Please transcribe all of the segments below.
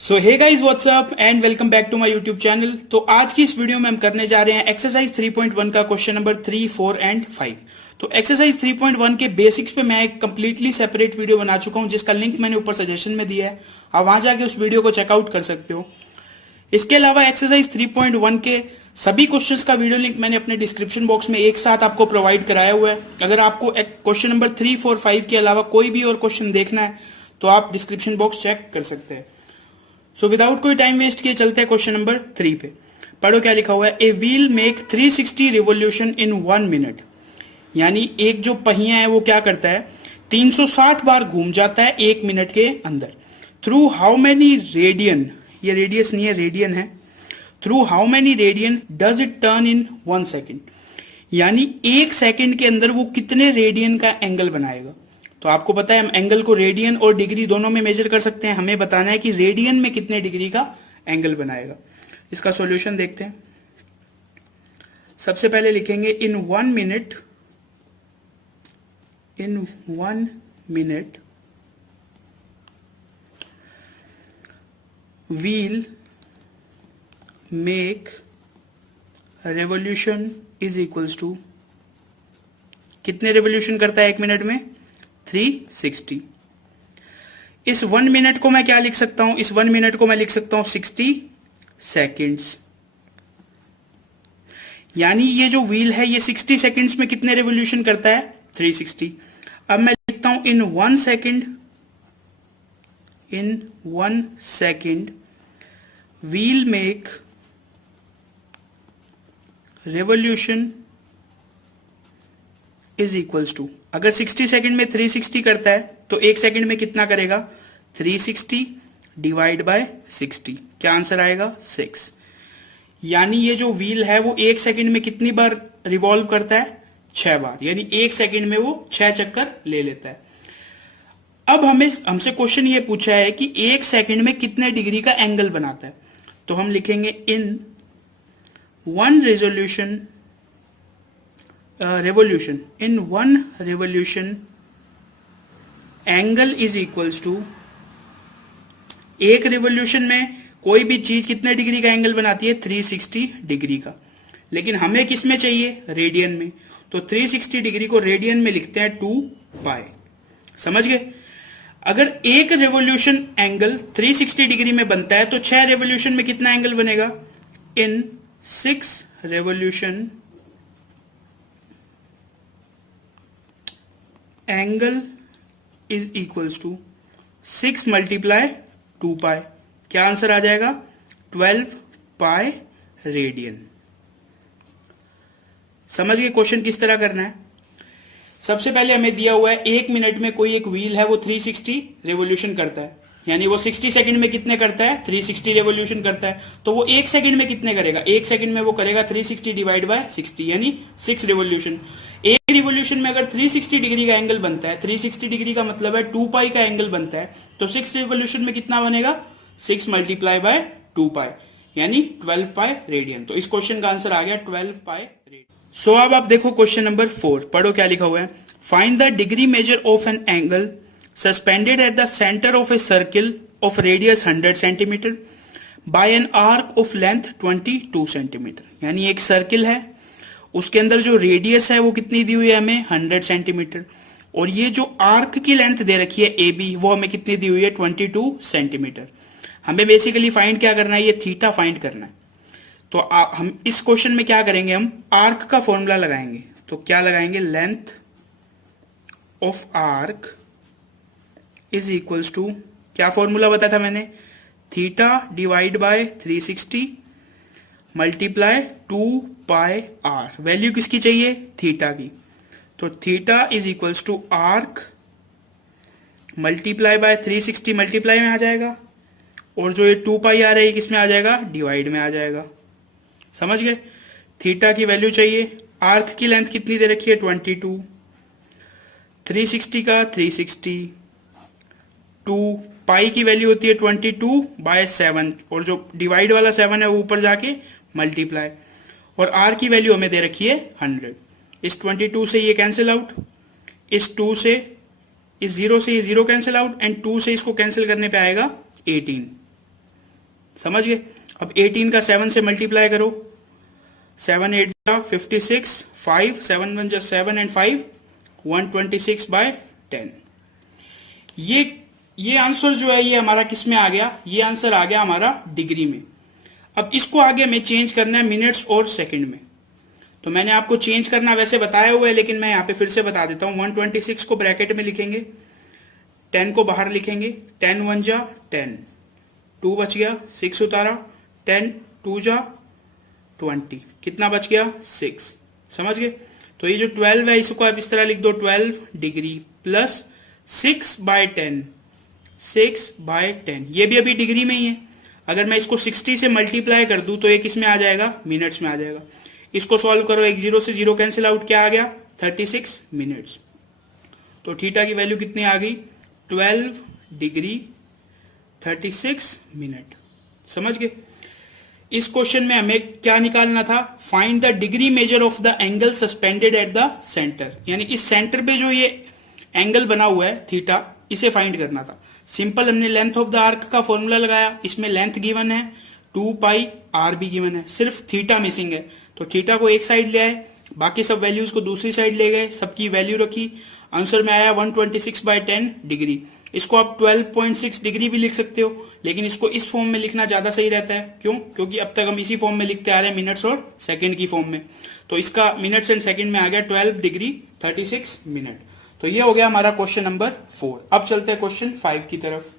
So hey guys what's up and welcome back to my YouTube channel. तो आज की इस वीडियो में हम करने जा रहे हैं एक्सरसाइज 3.1 का क्वेश्चन नंबर 3, 4 एंड 5। तो एक्सरसाइज 3.1 के बेसिक्स पे मैं एक कंप्लीटली सेपरेट वीडियो बना चुका हूं, जिसका लिंक मैंने ऊपर सजेशन में दिया है। आप वहां जाके उस वीडियो को चेकआउट कर सकते हो। इसके अलावा एक्सरसाइज 3.1 के सभी क्वेश्चंस का वीडियो लिंक मैंने अपने डिस्क्रिप्शन बॉक्स में एक साथ आपको प्रोवाइड कराया हुआ है। अगर आपको क्वेश्चन नंबर 3, 4, 5 के अलावा कोई भी और क्वेश्चन देखना है तो आप डिस्क्रिप्शन बॉक्स चेक कर सकते हैं। सो विदाउट कोई टाइम वेस्ट किए चलते हैं क्वेश्चन नंबर 3 पे। पढ़ो क्या लिखा हुआ है। A wheel make 360 revolution in 1 minute. यानी एक जो पहिया है वो क्या करता है, 360 बार घूम जाता है 1 मिनट के अंदर। थ्रू हाउ मेनी रेडियन, ये रेडियस नहीं है रेडियन है, through how many radian does it turn in 1 second. यानी 1 सेकेंड के अंदर वो कितने रेडियन का एंगल बनाएगा। तो आपको पता है हम एंगल को रेडियन और डिग्री दोनों में मेजर कर सकते हैं। हमें बताना है कि रेडियन में कितने डिग्री का एंगल बनाएगा। इसका सॉल्यूशन देखते हैं। सबसे पहले लिखेंगे in 1 minute, in 1 minute wheel make revolution is equals to, कितने रेवोल्यूशन करता है 1 मिनट में, 360। इस 1 मिनट को मैं क्या लिख सकता हूं, इस 1 मिनट को मैं लिख सकता हूं 60 सेकेंड्स। यानी ये जो व्हील है ये 60 सेकेंड्स में कितने रेवोल्यूशन करता है, 360। अब मैं लिखता हूं in 1 second, in 1 second wheel make revolution is equals to, अगर 60 सेकेंड में 360 करता है तो 1 सेकेंड में कितना करेगा, 360 डिवाइड बाय 60। क्या आंसर आएगा, 6। यानी ये जो व्हील है वो 1 सेकेंड में कितनी बार रिवॉल्व करता है, 6 बार। यानी 1 सेकेंड में वो 6 चक्कर ले लेता है। अब हमसे क्वेश्चन ये पूछा है कि 1 सेकेंड में कितने डिग्री का एंगल बनाता है। तो हम लिखेंगे in 1 revolution, in 1 revolution angle is equals to, एक रेवोल्यूशन में कोई भी चीज कितने डिग्री का एंगल बनाती है, 360 डिग्री का। लेकिन हमें किस में चाहिए, रेडियन में। तो 360 डिग्री को रेडियन में लिखते हैं 2 पाई। समझ गए। अगर एक रेवोल्यूशन एंगल 360 डिग्री में बनता है तो 6 रेवोल्यूशन में कितना एंगल बनेगा, in 6 revolution angle is equals to 6 multiply 2 pi. क्या आंसर आ जाएगा, 12 पाई रेडियन। समझ गए क्वेश्चन किस तरह करना है। सबसे पहले हमें दिया हुआ है 1 मिनट में कोई एक व्हील है वो 360 रेवोल्यूशन करता है। यानी वो 60 सेकंड में कितने करता है, 360 रेवोल्यूशन करता है। तो वो 1 सेकंड में कितने करेगा, 1 सेकंड में वो करेगा 360 डिवाइड बाय 60 यानी 6 रेवोल्यूशन। एक रिवोल्यूशन में अगर 360 डिग्री का एंगल बनता है, 360 डिग्री का मतलब है 2 पाई का एंगल बनता है, तो 6 रिवोल्यूशन में कितना बनेगा, 6 मल्टीप्लाई बाय 2 पाई यानी 12 पाई रेडियन। तो इस क्वेश्चन का आंसर आ गया 12 पाई रेडियन। सो अब आप देखो क्वेश्चन नंबर 4। पढ़ो क्या लिखा हुआ है। Find the degree measure of an angle suspended at the centre of A circle of radius 100 centimetre bye an arc of length 22 centimetre. यानी एक सर्किल है, उसके अंदर जो रेडियस है वो कितनी दी हुई है हमें, 100 सेंटीमीटर। और ये जो आर्क की लेंथ दे रखी है ए बी, वो हमें कितनी दी हुई है, 22 सेंटीमीटर। हमें बेसिकली फाइंड क्या करना है, ये थीटा फाइंड करना है। तो हम इस क्वेश्चन में क्या करेंगे, हम आर्क का फॉर्मूला लगाएंगे। तो क्या लगाएंगे, length of arc is equals to, क्या फॉर्मूला बताया था मैंने, theta divide by 360 multiply 2 pi R. Value किसकी चाहिए, थीटा की। तो theta is equals to arc multiply by 360 multiply में आ जाएगा, और जो ये 2 पाई आ रहा है किसमें आ जाएगा, डिवाइड में आ जाएगा। समझ गए। थीटा की वैल्यू चाहिए, आर्क की लेंथ कितनी दे रखी है, 22, 360 का 360, 2 पाई की वैल्यू होती है 22 बाय 7, और जो डिवाइड वाला 7 है वो ऊपर जाके मल्टीप्लाई, और आर की वैल्यू हमें दे रखी है 100। इस 22 से ये कैंसिल आउट, इस 2 से, इस 0 से ये 0 कैंसिल आउट, एंड 2 से इसको कैंसिल करने पे आएगा 18। समझ गए। अब 18 का 7 से मल्टीप्लाई करो, 7 8 जा 56, 5 7 1 जा 7 एंड 5 126/10। ये आंसर जो है ये हमारा किस में आ गया, ये आंसर आ गया हमारा डिग्री में। अब इसको आगे हमें चेंज करना है मिनट्स और सेकंड में। तो मैंने आपको चेंज करना वैसे बताया हुआ है, लेकिन मैं यहाँ पे फिर से बता देता हूँ। 126 को ब्रैकेट में लिखेंगे, 10 को बाहर लिखेंगे, 10 1 जा 10, 2 बच गया, 6 उतारा, 10 2 जा 20, कितना बच गया 6। समझ गए। तो ये जो 12 है इसको आप इस तरह लिख दो, 12 डिग्री प्लस 6/10, 6/10। ये भी अभी डिग्री में ही है। अगर मैं इसको 60 से मल्टीप्लाई कर दूं तो ये किस में आ जाएगा, मिनट्स में आ जाएगा। इसको सॉल्व करो, एक 0 से 0 कैंसिल आउट, क्या आ गया 36 मिनट्स। तो थीटा की वैल्यू कितनी आ गई, 12 डिग्री 36 मिनट। समझ गए। इस क्वेश्चन में हमें क्या निकालना था, find the degree measure of the angle suspended at the centre. यानी इस सेंटर पे जो ये एंगल बना हुआ है थीटा, इसे फाइंड करना था। सिंपल, हमने लेंथ ऑफ द आर्क का फॉर्मूला लगाया, इसमें लेंथ गिवन है 2πr भी गिवन है, सिर्फ थीटा मिसिंग है। तो थीटा को एक साइड ले आए, बाकी सब वैल्यूज को दूसरी साइड ले गए, सबकी वैल्यू रखी, आंसर में आया 126/10 डिग्री। इसको आप 12.6 डिग्री भी लिख सकते हो, लेकिन इसको इस फॉर्म में लिखना ज्यादा सही रहता है। क्यों? क्योंकि अब तक हम इसी फॉर्म में लिखते आ रहे हैं, मिनट्स और सेकंड की फॉर्म में। तो इसका मिनट्स एंड सेकंड में आ गया 12 डिग्री 36 मिनट। तो ये हो गया हमारा क्वेश्चन नंबर 4। अब चलते हैं क्वेश्चन 5 की तरफ।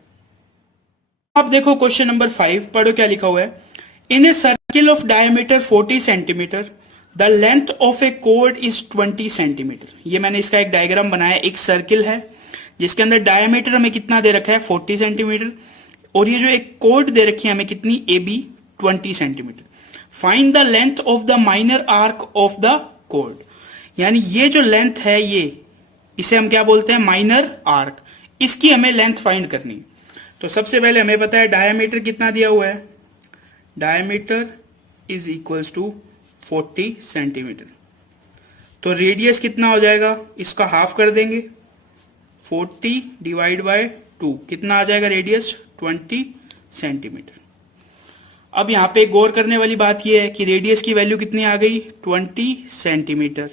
अब देखो क्वेश्चन नंबर 5, पढ़ो क्या लिखा हुआ है। In a circle of diameter 40 centimetre the length of a कोड इज 20 सेंटीमीटर। ये मैंने इसका एक डायग्राम बनाया। एक सर्किल है जिसके अंदर डायमीटर हमें कितना दे रखा है 40 सेंटीमीटर, और ये जो एक कोड दे रखी है हमें कितनी AB 20 centimetre. Find the length of the minor arc of the code. यानी ये जो लेंथ है ये, इसे हम क्या बोलते हैं, माइनर आर्क। इसकी हमें लेंथ फाइंड करनी है। तो सबसे पहले हमें पता है डायमीटर कितना दिया हुआ है, diameter is equals to 40 centimetre. तो रेडियस कितना हो जाएगा, इसका हाफ कर देंगे, 40 डिवाइड बाय 2, कितना आ जाएगा रेडियस 20 सेंटीमीटर। अब यहां पे गौर करने वाली बात यह है कि रेडियस की वैल्यू कितनी आ गई 20 सेंटीमीटर।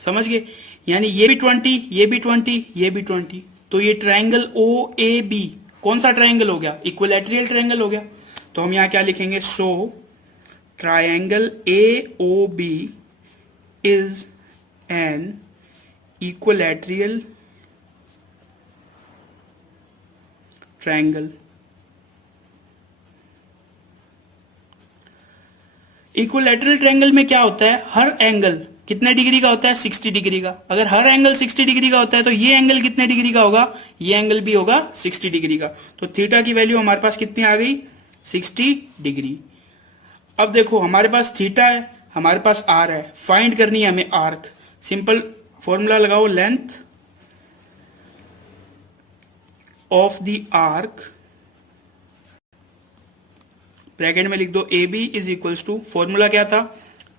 समझ गए। यानी ये भी 20, ये भी 20, ये भी 20। तो ये ट्राइंगल OAB कौन सा ट्राइंगल हो गया, इक्विलैटरल ट्राइंगल हो गया। तो हम यहां क्या लिखेंगे, so triangle AOB is an equilateral triangle. Equilateral triangle में क्या होता है, हर एंगल कितने डिग्री का होता है 60 डिग्री का। अगर हर एंगल 60 डिग्री का होता है तो ये एंगल कितने डिग्री का होगा, ये एंगल भी होगा 60 डिग्री का। तो थीटा की वैल्यू हमारे पास कितनी आ गई 60 डिग्री। अब देखो हमारे पास थीटा है, हमारे पास आर है, फाइंड करनी है हमें आर्क। सिंपल फॉर्मूला लगाओ, length of the arc, bracket में लिख दो AB is equals to, formula क्या था,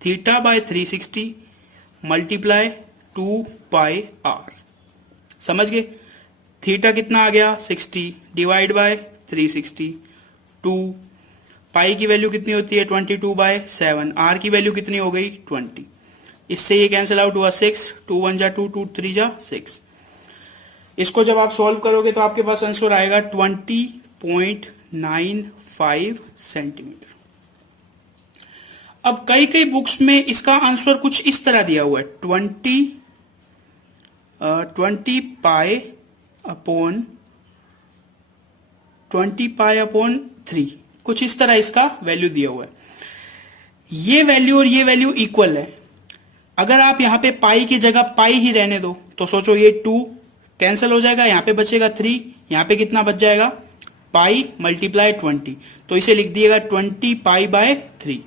थीटा बाय 360 मल्टीप्लाई 2πr। समझ गए। थीटा कितना आ गया 60 डिवाइड बाय 360, 2 पाई की वैल्यू कितनी होती है 22/7, आर की वैल्यू कितनी हो गई 20। इससे ये कैंसिल आउट हुआ 6, 2 1 जा 2, 2 3 जा 6। इसको जब आप सॉल्व करोगे तो आपके पास आंसर आएगा 20.95 सेंटीमीटर। अब कई कई बुक्स में इसका आंसर कुछ इस तरह दिया हुआ है, 20π/3, कुछ इस तरह इसका वैल्यू दिया हुआ है। ये वैल्यू और ये वैल्यू इक्वल है। अगर आप यहां पे पाई की जगह पाई ही रहने दो तो सोचो ये 2 कैंसिल हो जाएगा, यहां पे बचेगा 3, यहां पे कितना बच जाएगा पाई मल्टीप्लाई 20। तो इसे लिख दिएगा 20π/3।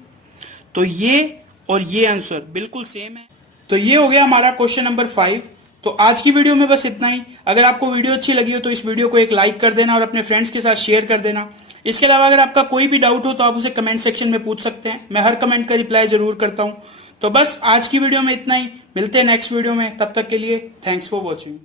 तो ये और ये आंसर बिल्कुल सेम है। तो ये हो गया हमारा क्वेश्चन नंबर 5। तो आज की वीडियो में बस इतना ही। अगर आपको वीडियो अच्छी लगी हो तो इस वीडियो को एक लाइक कर देना और अपने फ्रेंड्स के साथ शेयर कर देना। इसके अलावा अगर आपका कोई भी डाउट हो तो आप उसे कमेंट सेक्शन में पूछ सकते हैं, मैं हर कमेंट का रिप्लाई जरूर करता हूं। तो बस आज की वीडियो में इतना ही, मिलते हैं नेक्स्ट वीडियो में, तब तक के लिए थैंक्स फॉर वॉचिंग।